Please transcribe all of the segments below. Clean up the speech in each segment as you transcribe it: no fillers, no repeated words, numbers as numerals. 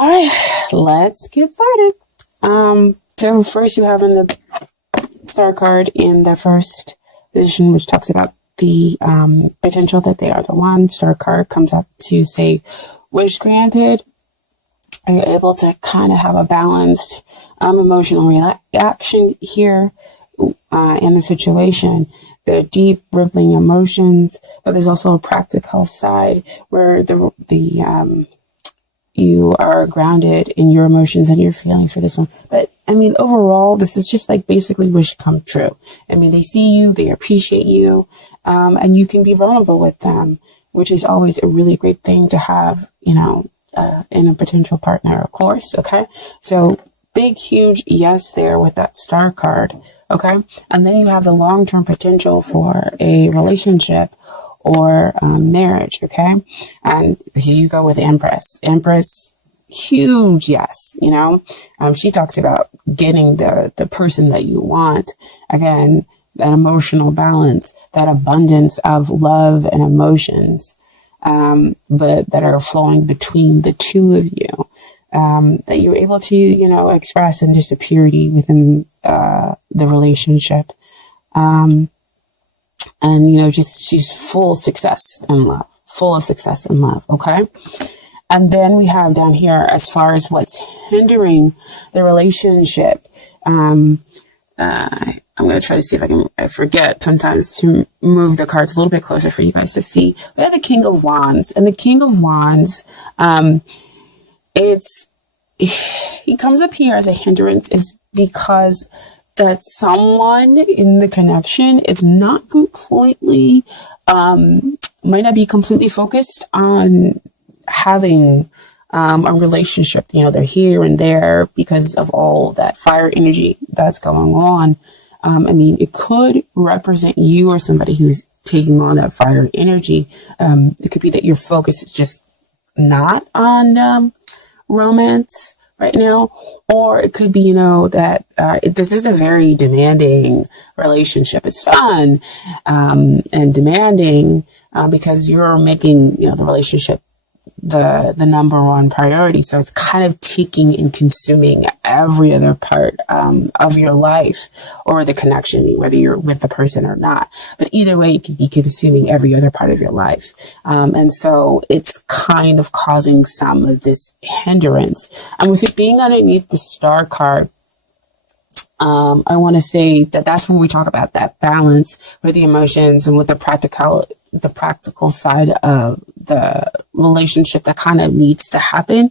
All right, let's get started. So first you have in the star card in the first position, which talks about the potential that they are the one. Star card comes up to say, wish granted. Are you able to kind of have a balanced emotional reaction here in the situation? There are deep, rippling emotions, but there's also a practical side where you are grounded in your emotions and your feelings for this one. But I mean, overall, this is just like basically wish come true. I mean, they see you, they appreciate you, and you can be vulnerable with them, which is always a really great thing to have, in a potential partner, of course. Okay. So big, huge yes there with that star card. Okay. And then you have the long-term potential for a relationship or marriage. Okay. And here you go with Empress. Empress, huge yes. She talks about getting the person that you want. Again, that emotional balance, that abundance of love and emotions, but that are flowing between the two of you, that you're able to, express in just a purity within the relationship. And, she's full of success and love, full of success and love. Okay. And then we have down here, as far as what's hindering the relationship, I'm going to try to see if I forget sometimes to move the cards a little bit closer for you guys to see. We have the King of Wands, and the King of Wands, he comes up here as a hindrance is because that someone in the connection is not completely, might not be completely focused on having a relationship. They're here and there because of all that fire energy that's going on. It could represent you or somebody who's taking on that fire energy. It could be that your focus is just not on romance right now, or it could be, that this is a very demanding relationship. It's fun and demanding because you're making, the relationship the number one priority. So it's kind of taking and consuming every other part of your life or the connection, whether you're with the person or not. But either way, it could be consuming every other part of your life. And so it's kind of causing some of this hindrance. And with it being underneath the star card, I want to say that that's when we talk about that balance with the emotions and with the practical side of the relationship that kind of needs to happen.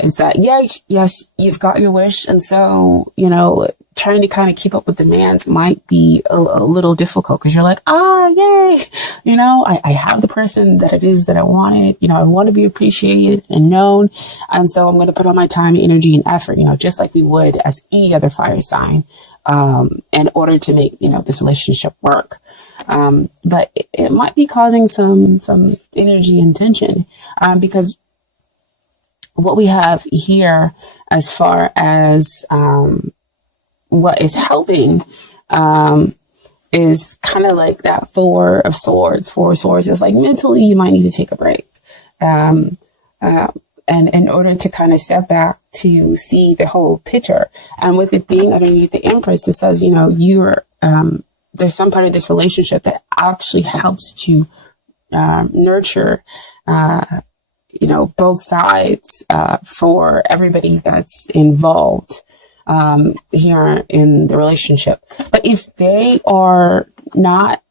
Is that, yes, you've got your wish. And so, trying to kind of keep up with demands might be a little difficult because you're like, yay, I have the person that it is that I wanted, I want to be appreciated and known. And so I'm going to put all my time, energy, and effort, just like we would as any other fire sign, in order to make, this relationship work. But it might be causing some energy and tension, because what we have here as far as, what is helping, is kind of like that Four of Swords. Four of Swords is like mentally you might need to take a break. And in order to kind of step back to see the whole picture. And with it being underneath the Empress, it says, you're, there's some part of this relationship that actually helps to nurture, both sides, for everybody that's involved here in the relationship. But if they are not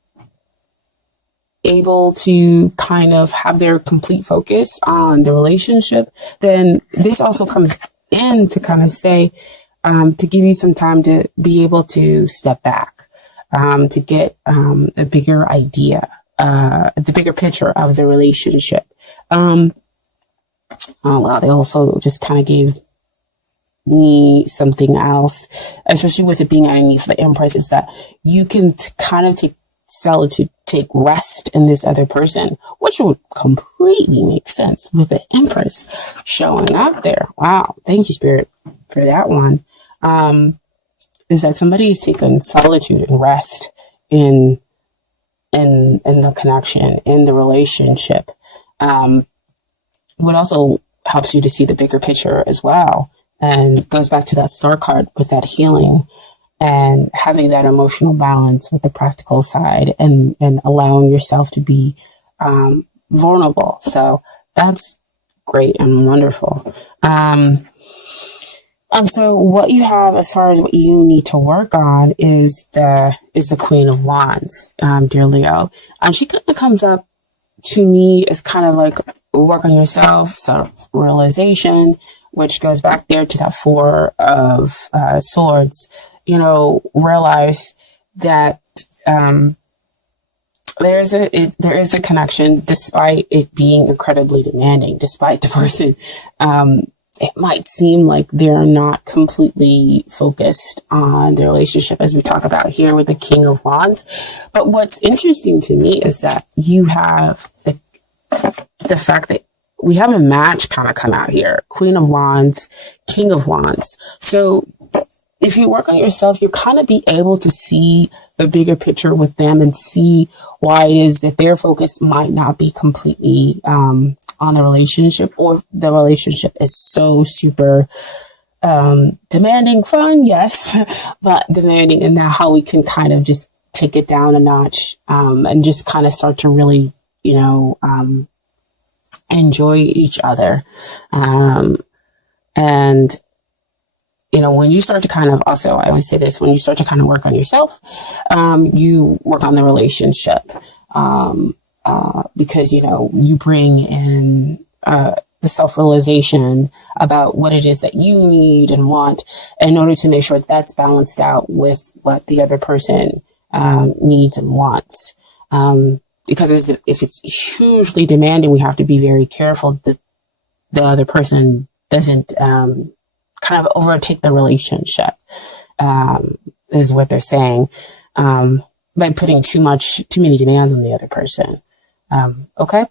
able to kind of have their complete focus on the relationship, then this also comes in to kind of say, to give you some time to be able to step back, to get a bigger idea, the bigger picture of the relationship. Oh wow, they also just kind of gave me something else, especially with it being underneath the Empress, is that you can kind of take solitude, take rest in this other person, which would completely make sense with the Empress showing up there. Wow, thank you, Spirit, for that one. Is that somebody is taking solitude and rest in the connection, in the relationship. What also helps you to see the bigger picture as well. And goes back to that star card with that healing and having that emotional balance with the practical side, and allowing yourself to be vulnerable. So that's great and wonderful. And so what you have as far as what you need to work on is the Queen of Wands, dear Leo. And she kind of comes up to me as kind of like work on yourself, self-realization, which goes back there to that Four of Swords. You know, realize that there is a connection, despite it being incredibly demanding, despite the person. It might seem like they're not completely focused on their relationship, as we talk about here with the King of Wands. But what's interesting to me is that you have the fact that we have a match kind of come out here. Queen of Wands, King of Wands. So if you work on yourself, you'll kind of be able to see the bigger picture with them and see why it is that their focus might not be completely on the relationship, or the relationship is so super demanding. Fun, yes, but demanding, and now how we can kind of just take it down a notch and just kind of start to really, enjoy each other. And when you start to kind of, also, I always say this, when you start to kind of work on yourself, you work on the relationship, because, you bring in the self-realization about what it is that you need and want in order to make sure that's balanced out with what the other person needs and wants. Because if it's hugely demanding, we have to be very careful that the other person doesn't kind of overtake the relationship, is what they're saying, by putting too many demands on the other person. Okay.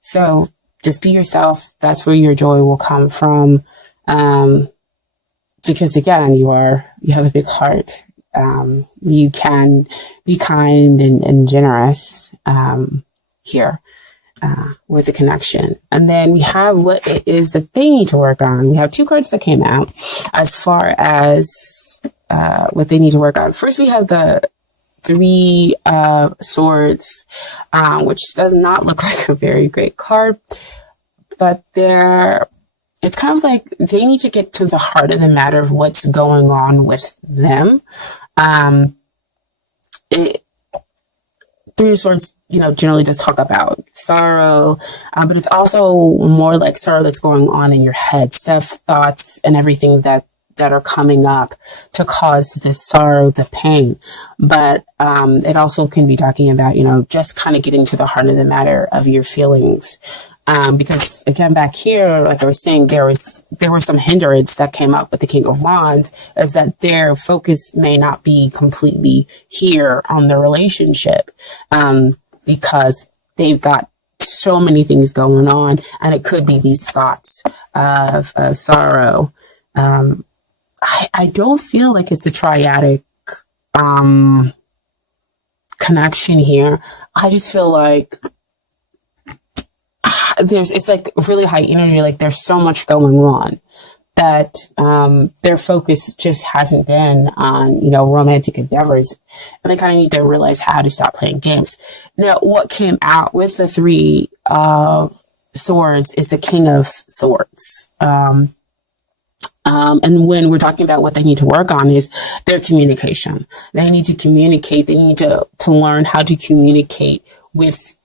So just be yourself. That's where your joy will come from. Because again, you have a big heart. You can be kind and generous, here. With the connection. And then we have what it is that they need to work on. We have two cards that came out as far as what they need to work on. First, we have the Three of Swords, which does not look like a very great card, but it's kind of like they need to get to the heart of the matter of what's going on with them. Three of Swords, generally just talk about sorrow, but it's also more like sorrow that's going on in your head, stuff, thoughts, and everything that are coming up to cause this sorrow, the pain. But it also can be talking about, just kind of getting to the heart of the matter of your feelings. Because again, back here, like I was saying, there were some hindrance that came up with the King of Wands, is that their focus may not be completely here on the relationship, because they've got so many things going on, and it could be these thoughts of sorrow. I don't feel like it's a triadic, connection here. I just feel like it's like really high energy, like there's so much going on that their focus just hasn't been on, romantic endeavors, and they kind of need to realize how to stop playing games. Now, what came out with the Three of Swords is the King of Swords. And when we're talking about what they need to work on is their communication. They need to communicate. They need to learn how to communicate with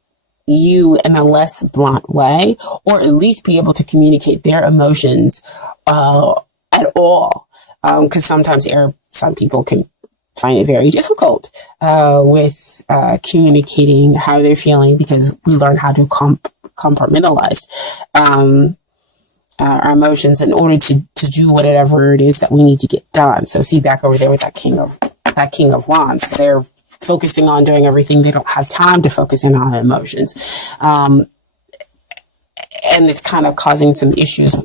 you in a less blunt way, or at least be able to communicate their emotions at all. Because sometimes some people can find it very difficult with communicating how they're feeling, because we learn how to compartmentalize our emotions in order to do whatever it is that we need to get done. So see back over there with that King of Wands, they're focusing on doing everything. They don't have time to focus in on emotions. And it's kind of causing some issues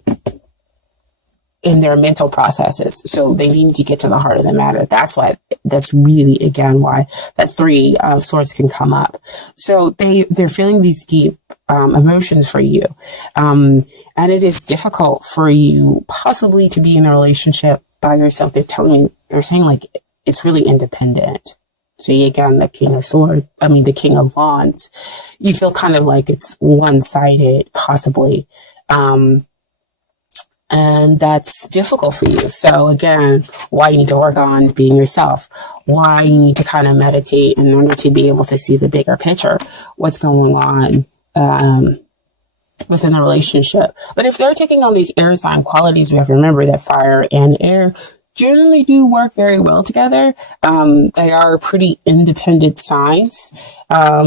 in their mental processes. So they need to get to the heart of the matter. That's really, again, why that Three of Swords can come up. So they're feeling these deep emotions for you. And it is difficult for you possibly to be in a relationship by yourself. They're saying like it's really independent. See, again, the the King of Wands. You feel kind of like it's one-sided, possibly. And that's difficult for you. So again, why you need to work on being yourself, why you need to kind of meditate in order to be able to see the bigger picture, what's going on within the relationship. But if they're taking on these air sign qualities, we have to remember that fire and air generally do work very well together. They are pretty independent signs.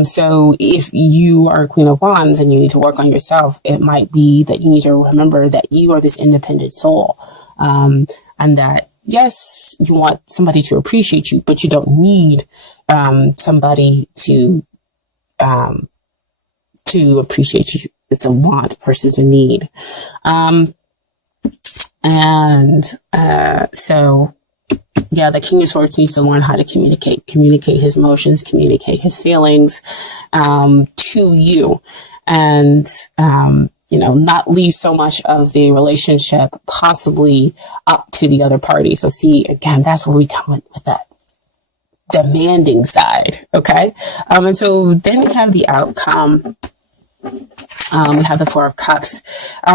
So if you are a Queen of Wands and you need to work on yourself, it might be that you need to remember that you are this independent soul. And that, yes, you want somebody to appreciate you, but you don't need somebody to appreciate you. It's a want versus a need. So yeah, the King of Swords needs to learn how to communicate his emotions, communicate his feelings, to you, and, not leave so much of the relationship possibly up to the other party. So see, again, that's where we come with that demanding side. Okay. And so then we have the outcome. We have the Four of Cups.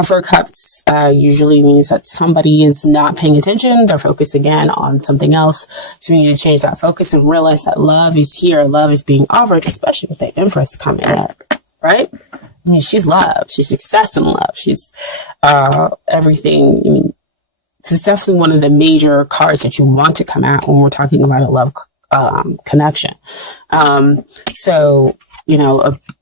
Four of Cups usually means that somebody is not paying attention. They're focused again on something else. So we need to change that focus and realize that love is here. Love is being offered, especially with the Empress coming up, right? I mean, she's love. She's success in love. She's everything. I mean, this is definitely one of the major cards that you want to come out when we're talking about a love connection. So,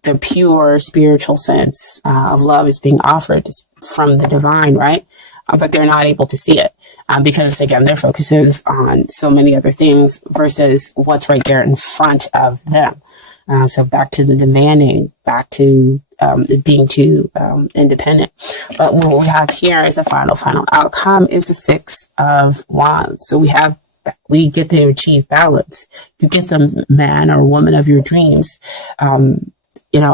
the pure spiritual sense of love is being offered from the divine, right? But they're not able to see it because, again, their focus is on so many other things versus what's right there in front of them. So back to the demanding, back to being too independent. But what we have here is the final outcome is the Six of Wands. So we get to achieve balance. You get the man or woman of your dreams,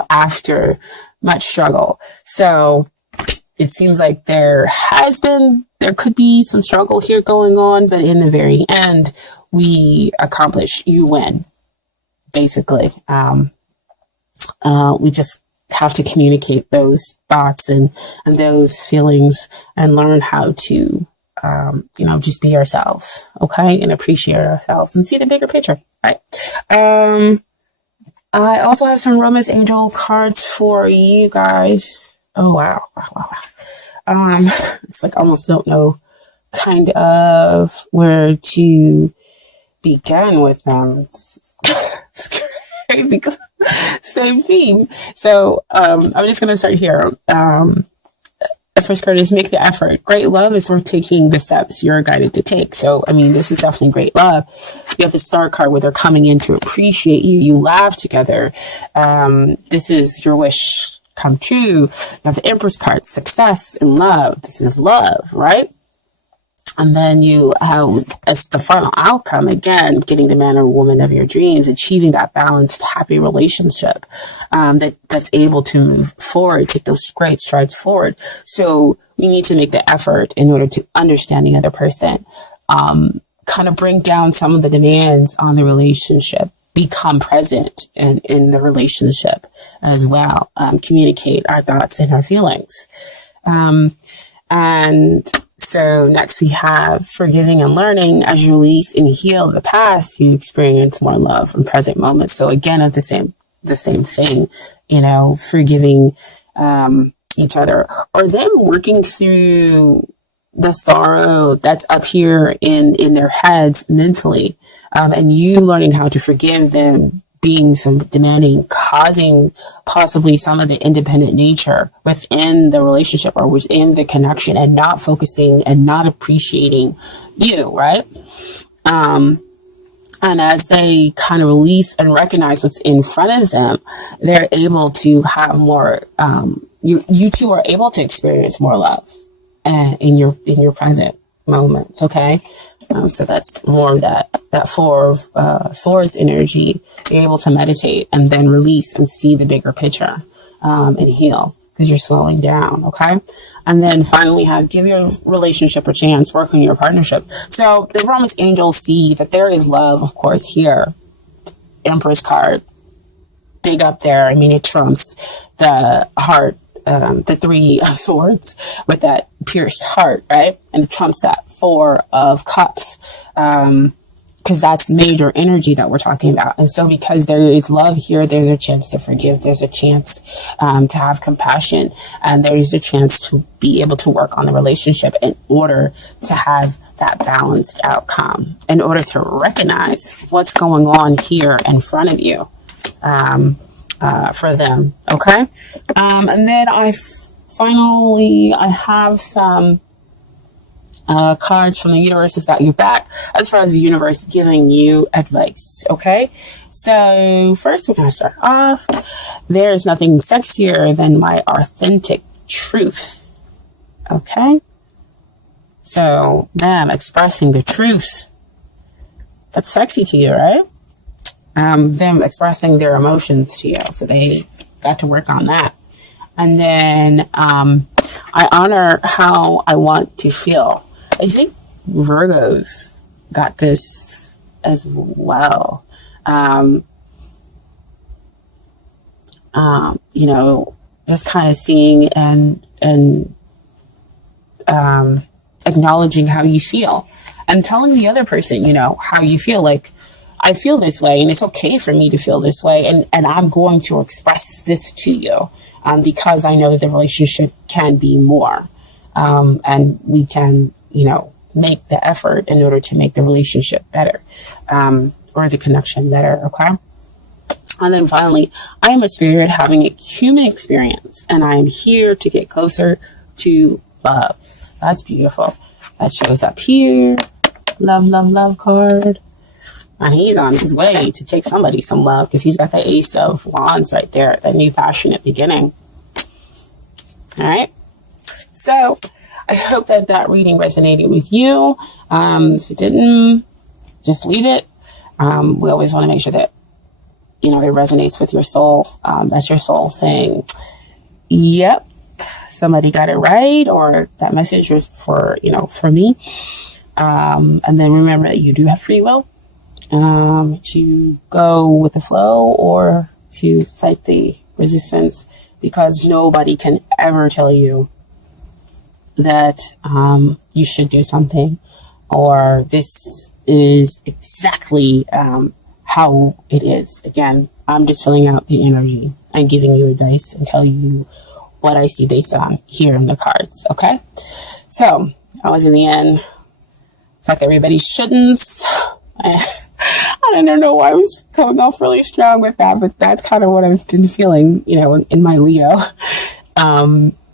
after much struggle. So it seems like there could be some struggle here going on, but in the very end, we accomplish, you win, basically. We just have to communicate those thoughts and those feelings and learn how to just be ourselves, okay, and appreciate ourselves and see the bigger picture, right? I also have some Romance Angel cards for you guys. Oh, wow. It's like I almost don't know kind of where to begin with them. It's crazy. Same theme. So I'm just going to start here. The first card is make the effort. Great love is worth taking the steps you're guided to take. So, this is definitely great love. You have the Star card where they're coming in to appreciate you. You laugh together. This is your wish come true. You have the Empress card, success and love. This is love, right? And then you have, as the final outcome, again, getting the man or woman of your dreams, achieving that balanced, happy relationship that's able to move forward, take those great strides forward. So we need to make the effort in order to understand the other person, kind of bring down some of the demands on the relationship, become present in the relationship as well, communicate our thoughts and our feelings. And so next we have forgiving and learning. As you release and heal the past, you experience more love in present moments. So again, it's the same thing, forgiving each other, or them working through the sorrow that's up here in their heads mentally, and you learning how to forgive them, being some demanding, causing possibly some of the independent nature within the relationship or within the connection, and not focusing and not appreciating you, right? And as they kind of release and recognize what's in front of them, they're able to have more, you two are able to experience more love in your present moments, okay? So that's more of that Four of Swords energy. You're able to meditate and then release and see the bigger picture. and heal, because you're slowing down. Okay. And then finally have give your relationship a chance, work on your partnership. So the Promise Angels see that there is love, of course, here. Empress card, big up there. I mean, it trumps the heart, the 3 of Swords with that pierced heart, right? And it trumps that 4 of Cups, because that's major energy that we're talking about. And so because there is love here, there's a chance to forgive. There's a chance to have compassion. And there's a chance to be able to work on the relationship in order to have that balanced outcome, in order to recognize what's going on here in front of you for them. Okay. And then finally, I have some cards from the universe has got you back as far as the universe giving you advice. Okay. So first we're going to start off. There's nothing sexier than my authentic truth. Okay. So them expressing the truth. That's sexy to you, right? Them expressing their emotions to you. So they got to work on that. And then, I honor how I want to feel. I think Virgos got this as well. You know, just kind of seeing and acknowledging how you feel and telling the other person, you know, how you feel. Like, I feel this way and it's okay for me to feel this way. And I'm going to express this to you, because I know that the relationship can be more. And we can, you know, make the effort in order to make the relationship better, or the connection better. Okay. And then finally, I am a spirit having a human experience, and I am here to get closer to love. That's beautiful. That shows up here. Love, love, love card. And he's on his way to take somebody some love, because he's got the Ace of Wands right there, that new passionate beginning. All right. So I hope that that reading resonated with you. If it didn't, just leave it. We always want to make sure that, you know, it resonates with your soul. That's your soul saying, yep, somebody got it right, or that message was for, you know, for me. And then remember that you do have free will, to go with the flow or to fight the resistance, because nobody can ever tell you that you should do something, or this is exactly how it is. Again, I'm just filling out the energy and giving you advice and telling you what I see based on here in the cards. Okay, so I was in the end. Fuck everybody shouldn't. I don't know why I was coming off really strong with that, but that's kind of what I've been feeling, you know, in my Leo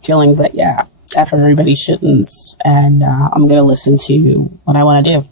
feeling. But yeah, F everybody shouldn't, and I'm gonna listen to what I want to do.